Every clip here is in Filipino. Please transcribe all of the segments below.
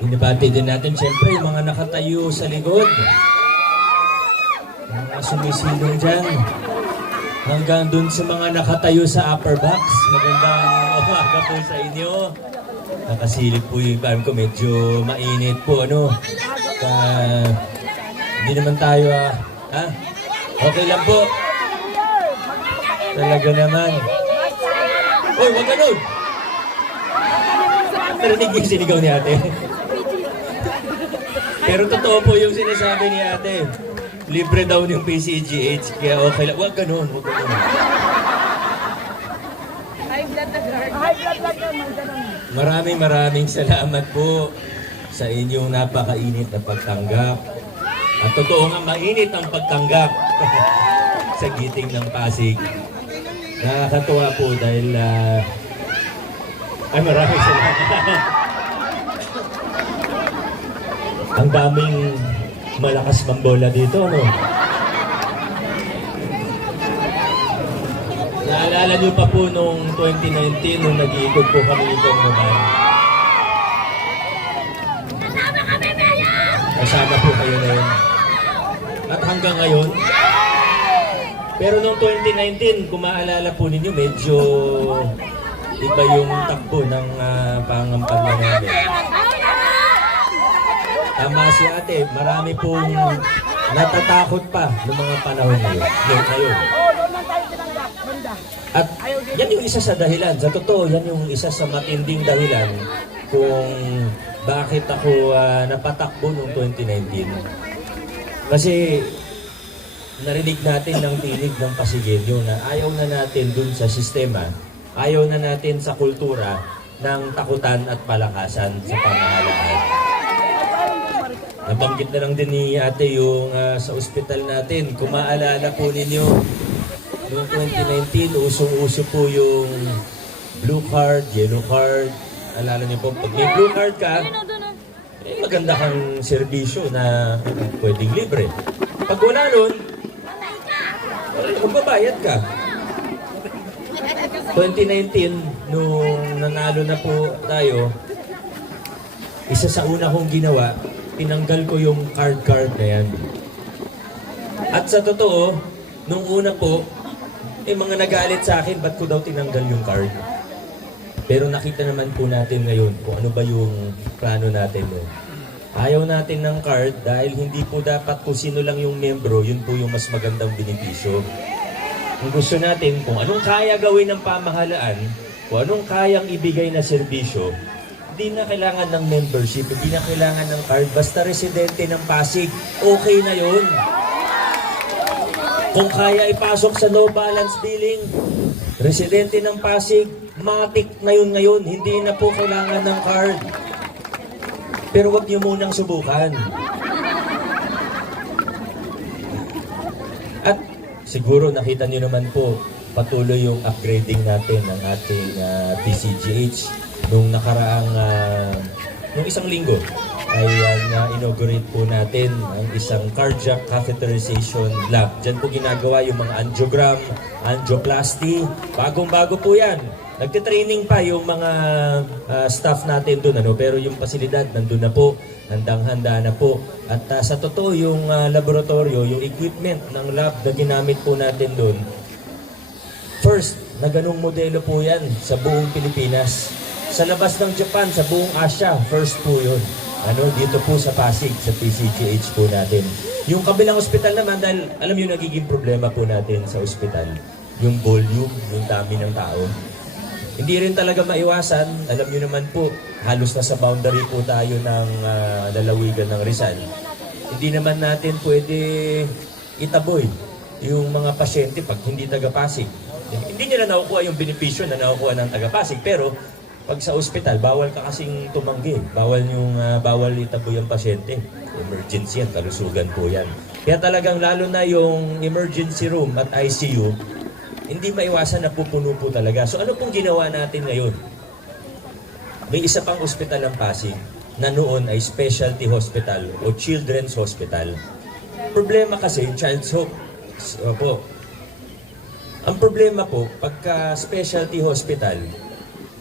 Binabati din natin siyempre yung mga nakatayo sa likod. Yung mga sumisilong dyan. Hanggang dun sa mga nakatayo sa upper box. Magandang umaga po sa inyo. Nakasilip po yung iba ko, medyo mainit po, ano. Hindi naman tayo, okay lang po. Talaga naman. Uy, wag ganun! Narinig yung sinigaw ni ate. Pero totoo po yung sinasabi ni ate. Libre daw yung PCGH, kaya okay lang. Huwag ganun, huwag ganun. High blood na guard. High blood naman, ganun. Maraming salamat po sa inyong napakainit na pagtanggap. At totoo nga, mainit ang pagtanggap sa giting ng Pasig. Nakakatuwa po dahil maraming salamat. Ang daming malakas mambola dito, no? Naalala niyo pa po nung 2019 nung nag-iikot po kami itong naman. Kasama po kayo na yun. At hanggang ngayon. Pero nung 2019, kung maalala po ninyo, medyo iba yung takbo ng pangampanya namin. Tama si ate, marami pong natatakot pa ng mga panahon ngayon. At yan yung isa sa dahilan, sa totoo, yan yung isa sa matinding dahilan kung bakit ako napatakbo noong 2019. Kasi narinig natin ng tinig ng Pasigueño na ayaw na natin dun sa sistema, ayaw na natin sa kultura ng takutan at palakasan sa pamahalaan. Nabanggit na lang din ni ate yung sa ospital natin. Kung maalala po ninyo, noong 2019, usong-uso po yung blue card, yellow card. Alala niyo po, pag may blue card ka, maganda kang serbisyo na pwedeng libre. Pag wala nun, magbabayad ka. 2019, nung nanalo na po tayo, isa sa una kong ginawa, tinanggal ko yung card na yan. At sa totoo, nung una po, mga nagalit sa akin, ba't ko daw tinanggal yung card? Pero nakita naman po natin ngayon kung ano ba yung plano natin. Ayaw natin ng card dahil hindi po dapat kung sino lang yung membro, yun po yung mas magandang benepisyo. Kung gusto natin, kung anong kaya gawin ng pamahalaan, kung anong kayang ibigay na serbisyo, hindi na kailangan ng membership, hindi na kailangan ng card, basta residente ng Pasig, okay na yun. Kung kaya ipasok sa no balance billing, residente ng Pasig, matik na yun ngayon, hindi na po kailangan ng card. Pero wag niyo munang subukan. At siguro nakita niyo naman po, patuloy yung upgrading natin ng ating PCGH. Nung nakaraang, nung isang linggo, ay inaugurate po natin ang isang cardiac catheterization lab. Diyan po ginagawa yung mga angiogram, angioplasty. Bagong-bago po yan. Nagtitraining pa yung mga staff natin doon, pero yung pasilidad nandun na po, handang-handa na po. At sa totoo, yung laboratorio, yung equipment ng lab na ginamit po natin doon, first, na ganung modelo po yan sa buong Pilipinas. Sa labas ng Japan, sa buong Asia, first po yun. Dito po sa Pasig, sa PCGH po natin. Yung kabilang ospital naman, dahil alam nyo nagiging problema po natin sa ospital, yung volume, yung dami ng tao. Hindi rin talaga maiwasan, alam nyo naman po, halos nasa boundary po tayo ng lalawigan ng Rizal. Hindi naman natin pwede itaboy yung mga pasyente pag hindi taga-Pasig. Hindi nila nakukuha yung benepisyo na nakukuha ng taga-Pasig, pero pag sa ospital, bawal ka kasing tumanggi. Bawal itaboy ang pasyente. Emergency yan, kalusugan po yan. Kaya talagang lalo na yung emergency room at ICU, hindi maiwasan na pupuno po talaga. So ano pong ginawa natin ngayon? May isa pang ospital ng Pasig na noon ay specialty hospital o children's hospital. Problema kasi, child's hope. Opo. Ang problema po, pagka specialty hospital,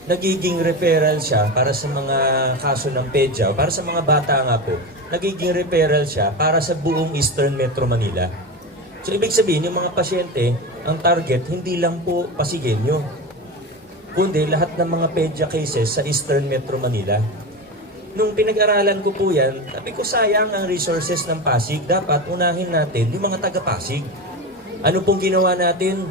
nagiging referral siya para sa mga kaso ng PEDYA, o para sa mga bata nga po, nagiging referral siya para sa buong Eastern Metro Manila. So ibig sabihin, yung mga pasyente, ang target, hindi lang po Pasigueño, kundi lahat ng mga PEDYA cases sa Eastern Metro Manila. Nung pinag-aralan ko po yan, sabi ko sayang ang resources ng Pasig, dapat unahin natin yung mga taga-Pasig. Ano pong ginawa natin?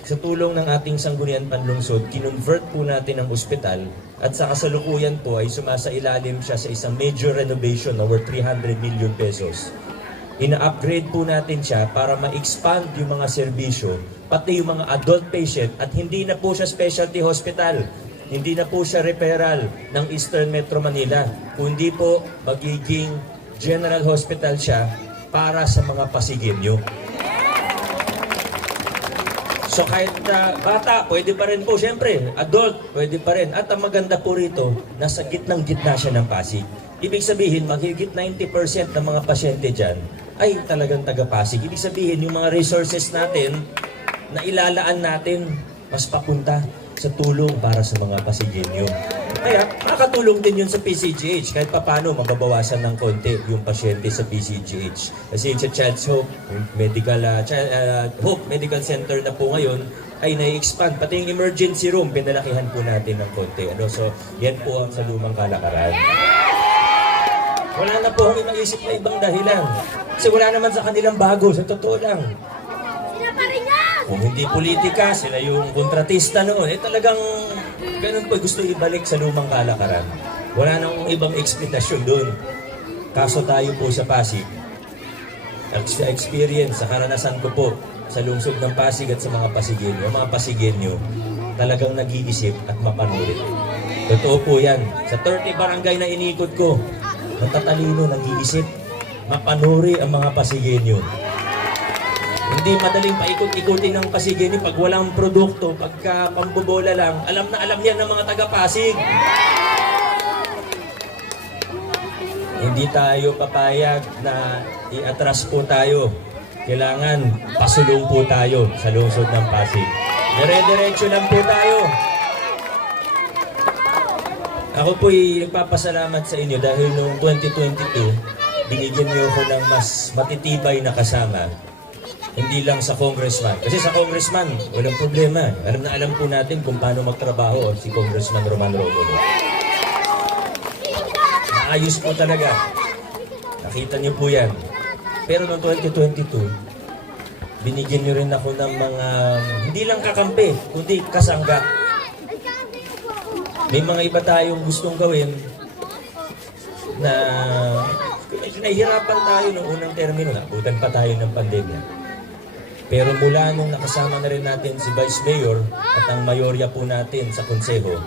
Sa tulong ng ating Sangguniang Panlungsod, kinonvert po natin ang ospital at sa kasalukuyan po ay sumasailalim siya sa isang major renovation na worth 300 million pesos. Ina-upgrade po natin siya para ma-expand yung mga serbisyo, pati yung mga adult patient at hindi na po siya specialty hospital, hindi na po siya referral ng Eastern Metro Manila, kundi po magiging general hospital siya para sa mga Pasigueño. So kahit bata, pwede pa rin po. Siyempre, adult, pwede pa rin. At ang maganda po rito, nasa gitnang-gitna siya ng Pasig. Ibig sabihin, mahigit 90% ng mga pasyente dyan ay talagang taga-Pasig. Ibig sabihin, yung mga resources natin na ilalaan natin, mas papunta sa tulong para sa mga Pasigueño. Kaya, makakatulong din yun sa PCGH. Kahit papano, mababawasan ng konti yung pasyente sa PCGH. Kasi sa Child's Hope Medical Center na po ngayon, ay nai-expand. Pati yung emergency room, pinalakihan po natin ng konti. So, yan po ang sa lumang kalakaran. Wala na po akong inaisip na ibang dahilan. Kasi wala naman sa kanilang bago, sa totoo lang. Kung hindi politika, sila yung kontratista noon. Talagang ganun po gusto ibalik sa lumang kalakaran. Wala nang ibang eksplikasyon doon. Kaso tayo po sa Pasig, sa experience, sa karanasan ko po sa lungsod ng Pasig at sa mga Pasigueño, talagang nag-iisip at mapanuri. Totoo po yan. Sa 30 barangay na inikot ko, matatalino, nag-iisip, mapanuri ang mga Pasigueño. Hindi madaling paikot-ikutin ng Pasigueño pag walang produkto, pagka pambobola lang, alam na alam yan ng mga taga-Pasig. Hindi tayo papayag na i-atras po tayo. Kailangan pasulong po tayo sa lungsod ng Pasig. Dire-diretso lang po tayo. Ako po'y nagpapasalamat sa inyo dahil noong 2022, binigyan niyo ako ng mas matitibay na kasama. Hindi lang sa congressman. Kasi sa congressman, walang problema. Alam na alam po natin kung paano magtrabaho si Congressman Roman Romulo. Naayos po talaga. Nakita niyo po yan. Pero noong 2022, binigyan niyo rin ako ng mga, hindi lang kakampi, kundi kasangga. May mga iba tayong gustong gawin na medyo nahihirapan tayo noong unang termino. Nabutan pa tayo ng pandemya. Pero mula nung nakasama na rin natin si Vice Mayor at ang mayorya po natin sa konseho,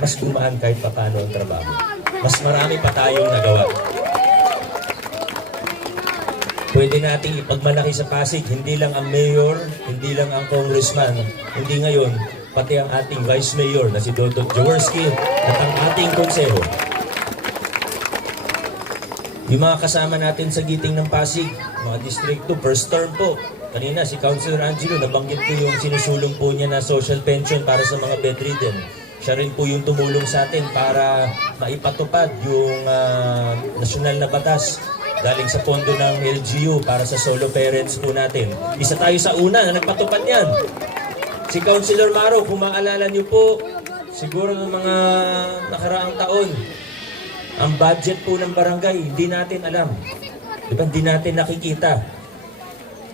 mas gumaan kahit paano ang trabaho. Mas marami pa tayong nagawa. Pwede nating ipagmalaki sa Pasig, hindi lang ang mayor, hindi lang ang congressman, hindi ngayon, pati ang ating Vice Mayor na si Dodot Jaworski at ang ating konseho. Yung mga kasama natin sa giting ng Pasig, mga District 2, first term po. Kanina si Councilor Angelo, nabanggit ko yung sinusulong po niya na social pension para sa mga bedridden. Siya rin po yung tumulong sa atin para maipatupad yung nasyonal na batas galing sa pondo ng LGU para sa solo parents po natin. Isa tayo sa una na nagpatupad yan. Si Councilor Maro, kung maalala niyo po, siguro ng mga nakaraang taon, ang budget po ng barangay, hindi natin alam. Diba, hindi natin nakikita.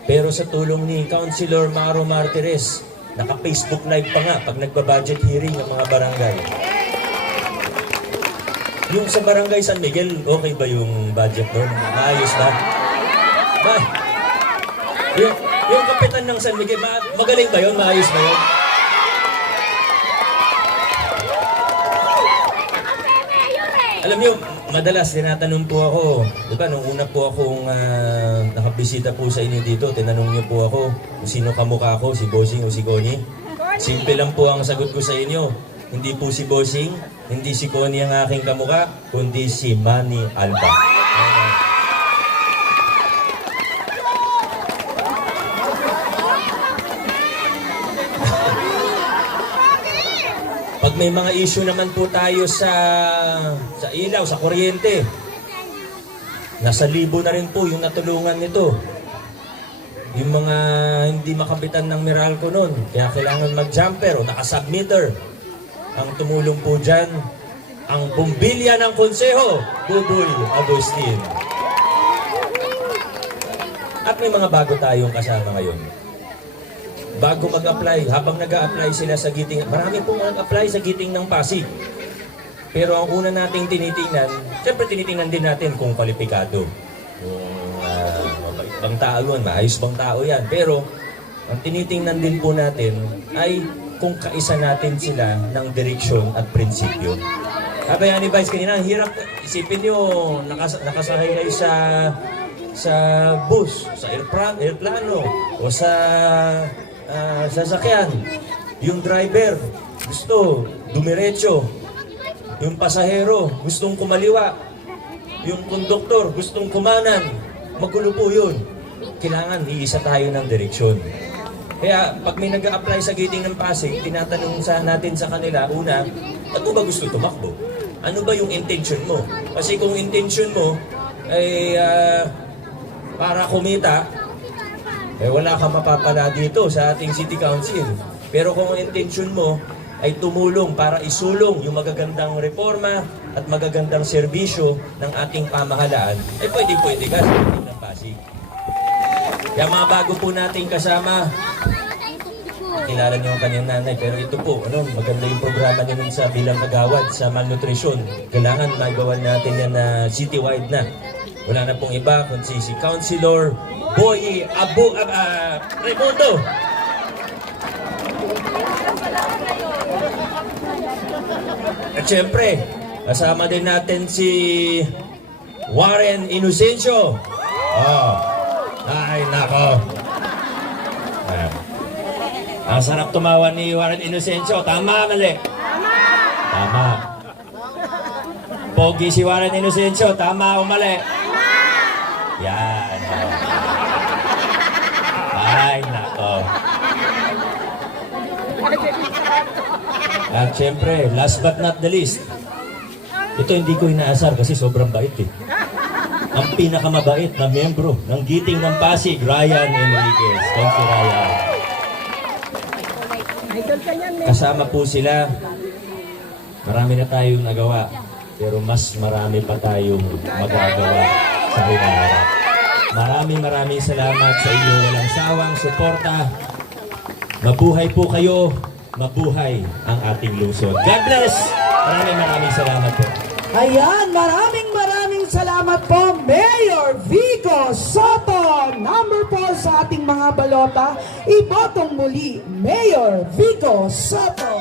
Pero sa tulong ni Councilor Maro Martires, naka-Facebook live pa nga pag nagba-budget hearing ng mga barangay. Yung sa barangay San Miguel, okay ba yung budget doon? Maayos ba? Ba? Yung kapitan ng San Miguel, magaling ba yun? Maayos ba yun? Alam niyo, madalas tinatanong po ako, di ba, nung una po akong nakabisita po sa inyo dito, tinanong niyo po ako kung sino kamukha ko, si Bossing o si Connie. Simple lang po ang sagot ko sa inyo. Hindi po si Bossing, hindi si Connie ang aking kamukha, kundi si Manny Alba. Pag may mga issue naman po tayo sa ilaw, sa kuryente. Nasa libo na rin po yung natulungan nito. Yung mga hindi makabitan ng Meralco nun, kaya kailangan mag-jumper o naka-submitter. Ang tumulong po dyan, ang bumbilya ng konseho, Buboy Agustin. At may mga bago tayong kasama ngayon. Bago mag-apply, habang nag-a-apply sila sa Giting, marami pong nag-apply sa Giting ng Pasig. Pero ang una nating tinitingnan, siyempre tinitingnan din natin kung kwalipikado. Kung mabait bang tao yun, maayos bang tao yan. Pero ang tinitingnan din po natin ay kung kaisa natin sila ng direksyon at prinsipyo. Sabi ni Vice kanina, ang hirap isipin nyo, nakasakay kayo sa bus, sa airplano, o sa sasakyan. Yung driver gusto dumiretso. Yung pasahero gustong kumaliwa. Yung konduktor gustong kumanan. Magulo po yun. Kailangan iisa tayo ng direksyon. Kaya pag may nag-a-apply sa Giting ng Pasig, tinatanong natin sa kanila, una, ano ba gusto tumakbo? Ano ba yung intention mo? Kasi kung intention mo ay para kumita, wala kang mapapala dito sa ating City Council. Pero kung ang intention mo ay tumulong para isulong yung magagandang reforma at magagandang serbisyo ng ating pamahalaan, ay pwede ka sa Giting ng Pasig. Kaya mga bago po nating kasama, kilala niyo ang kanyang nanay, pero ito po, maganda yung programa niyo sa bilang kagawad sa malnutrition. Kailangan magawan natin yan na citywide na. Wala na pong iba kundi si Councilor Boy Raimundo. At syempre, kasama din natin si Warren Inocencio. Ay, nako. Ang sarap tumawa ni Warren Inocencio. Tama, mali? Tama. Pogi si Warren Inocencio. Tama o mali? Yan. Ay, nako. At syempre, last but not the least, ito hindi ko inaasar kasi sobrang bait eh. Ang pinakamabait na miyembro ng Giting ng Pasig, Ryan Enriquez. Thank you, Ryan. Kasama po sila. Marami na tayong nagawa, pero mas marami pa tayong magagawa sa hinaharap. Maraming salamat sa inyong walang sawang suporta. Mabuhay po kayo. Mabuhay ang ating lungsod. God bless! Maraming salamat po. Ayan, maraming salamat po, Mayor Vico Soto. Number 4 sa ating mga balota, ibotong muli, Mayor Vico Soto.